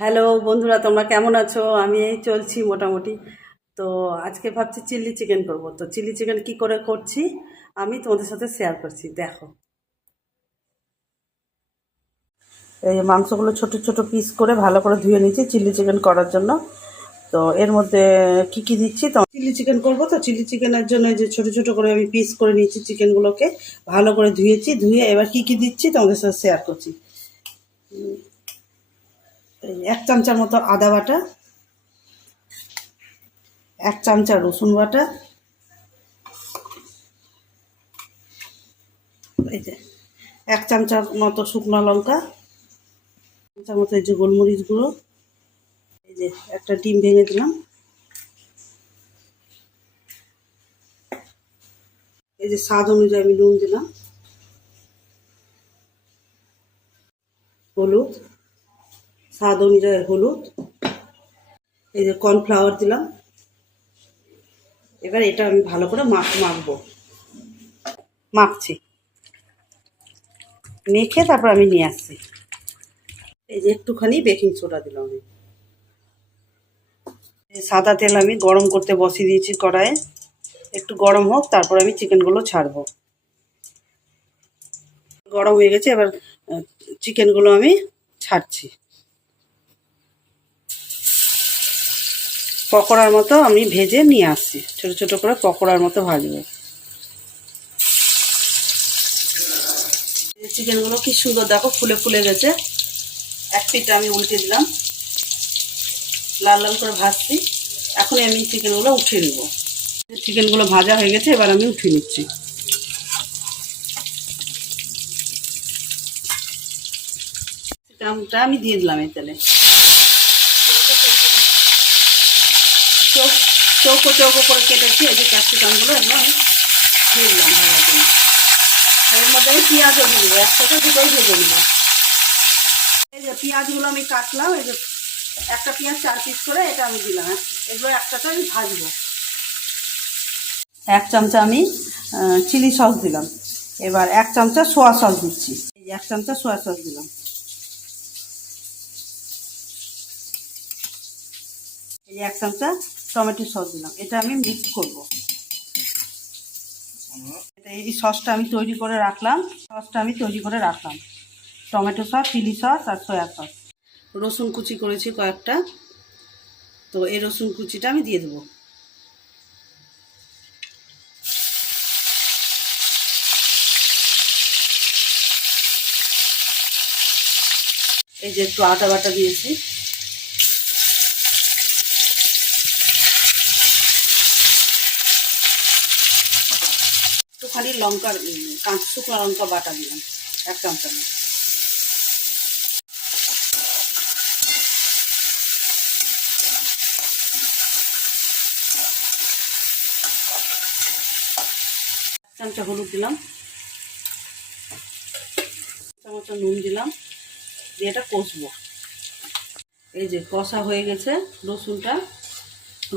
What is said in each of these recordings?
Hello বন্ধুরা, তোমরা কেমন আছো? আমি এই চলছি মোটামুটি। তো আজকে ভাবছি চিলি চিকেন করব। তো চিলি চিকেন কি করে করছি আমি তোমাদের সাথে শেয়ার করছি, দেখো। এই যে মাংসগুলো ছোট ছোট পিস করে ভালো করে ধুয়ে নিয়েছি চিলি চিকেন করার জন্য। তো এর মধ্যে কি কি দিচ্ছি, তো চিলি চিকেন করব, তো চিলি চিকেনের জন্য এই যে ছোট ছোট করে আমি পিস করে নিয়েছি চিকেনগুলোকে, ভালো করে ধুয়েছি। ধুয়ে এবার কি কি দিচ্ছি তোমাদের সাথে শেয়ার করছি। এই 1 চামচার মতো আদা বাটা, 1 চামচা রসুন বাটা, এই যে 1 চামচার মতো শুকনো লঙ্কা, 1 চামচের মতো এই যে গোলমরিচ গুঁড়ো, এই যে একটা ডিম ভেঙে দিলাম, এই যে স্বাদ অনুযায়ী আমি নুন দিলাম, হলুদ, স্বাদ অনুযায়ী হলুদ, এই যে কর্নফ্লাওয়ার দিলাম। এবার এটা আমি ভালো করে মাখবো, মাখছি, মেখে তারপর আমি নিয়ে আসছি। এই যে একটুখানি বেকিং সোডা দিলাম আমি। সাদা তেল আমি গরম করতে বসিয়ে দিয়েছি কড়াইয়ে, একটু গরম হোক, তারপর আমি চিকেনগুলো ছাড়বো। গরম হয়ে গেছে, এবার চিকেনগুলো আমি ছাড়ছি। পকোড়ার মতো আমি ভেজে নিয়ে আসছি, ছোট ছোট করে পকোড়ার মতো ভাজবো। চিকেনগুলো কি সুন্দর দেখো, ফুলে ফুলে গেছে। এক পিঠটা আমি উল্টে দিলাম, লাল লাল করে ভাজছি। এখনই আমি চিকেনগুলো উঠিয়ে নেব। চিকেনগুলো ভাজা হয়ে গেছে, এবার আমি উঠিয়ে নিচ্ছি। চিকেনটা আমি দিয়ে দিলাম এই তেলে। চৌকো চৌকো করে কেটেছি এই যে ক্যাপসিকামগুলো, এগুলো আমি দিয়ে দিলাম ভাজার জন্য। এর মধ্যে আমি পেঁয়াজও দিয়ে দেবো, একসাথে দুটোই ভেজে নেবো। এই যে পেঁয়াজগুলো আমি কাটলাম, এই যে একটা পেঁয়াজ 4 পিস করে এটা আমি দিলাম। এগুলো একসাথে আমি ভাজবো। 1 চামচা আমি চিলি সস দিলাম। এবার 1 চামচা সোয়া সস দিচ্ছি। এই যে 1 চামচা সোয়া সস দিলাম। এই যে 1 চামচা টমেটো সস দিলাম। এটা আমি মিক্স করব। এটা এই সসটা আমি তৈরি করে রাখলাম। টমেটো সস, চিলি সস আর সয়া সস। রসুন কুচি করেছি কয়েকটা, তো এই রসুন কুচিটা আমি দিয়ে দেবো। এই যে একটু আদা বাটা দিয়েছি, একটুখানি লঙ্কার কাঁচা শুকনো লঙ্কা বাটা দিলাম 1 চামচা। চামচা হলুদ দিলাম, চামচ নুন দিলাম, দিয়ে এটা কষবো। এই যে কষা হয়ে গেছে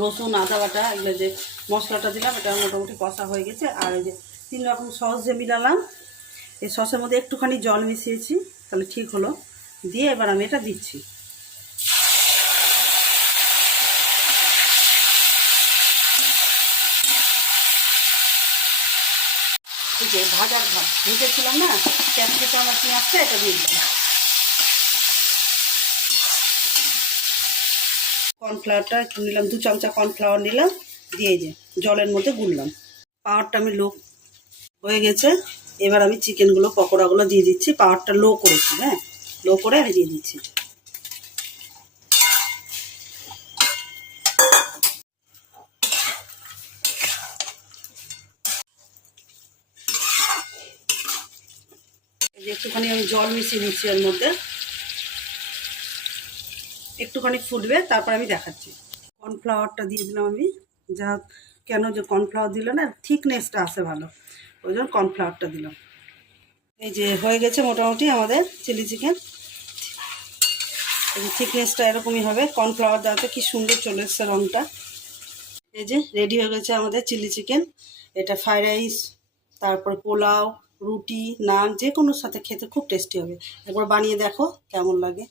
রসুন আদা বাটা এগুলো যে মশলাটা দিলাম, এটা মোটামুটি কষা হয়ে গেছে। আর এই যে 3 রকম সস যে মিলালাম, এই সসের মধ্যে একটুখানি জল মিশিয়েছি, তাহলে ঠিক হলো। দিয়ে এবার আমি এটা দিচ্ছি। এই যে ভেজেছিলাম না ক্যাপসিকাম আর পেঁয়াজটা, এটা দিয়ে দিলাম। কর্নফ্লাওয়ারটা একটু নিলাম, 2 চামচা কর্নফ্লাওয়ার নিলাম, দিয়ে যে জলের মধ্যে গুললাম। পাওয়ারটা আমি লো হয়ে গেছে। এবার আমি চিকেনগুলো পকোড়াগুলো দিয়ে দিচ্ছি। পাওয়ারটা লো করেছি, হ্যাঁ, লো করে আমি দিয়ে দিচ্ছি। এই যে একটুখানি আমি জল মিশিয়ে দিচ্ছি এর মধ্যে, একটুখানি ফুটবে, তারপর আমি দেখাচ্ছি। কর্নফ্লাওয়ারটা দিয়ে দিলাম আমি, যা কেন যে কর্নফ্লাওয়ার দিলে না থিকনেসটা আসে ভালো, ওই জন্য কর্নফ্লাওয়ারটা দিলাম। এই যে হয়ে গেছে মোটামুটি আমাদের চিলি চিকেন। এই যে থিকনেসটা এরকমই হবে, কর্নফ্লাওয়ার দেওয়াতে কি সুন্দর চলে এসছে রঙটা। এই যে রেডি হয়ে গেছে আমাদের চিলি চিকেন। এটা ফ্রাইড রাইস, তারপর পোলাও, রুটি, নান যে কোনোর সাথে খেতে খুব টেস্টি হবে। একবার বানিয়ে দেখো কেমন লাগে।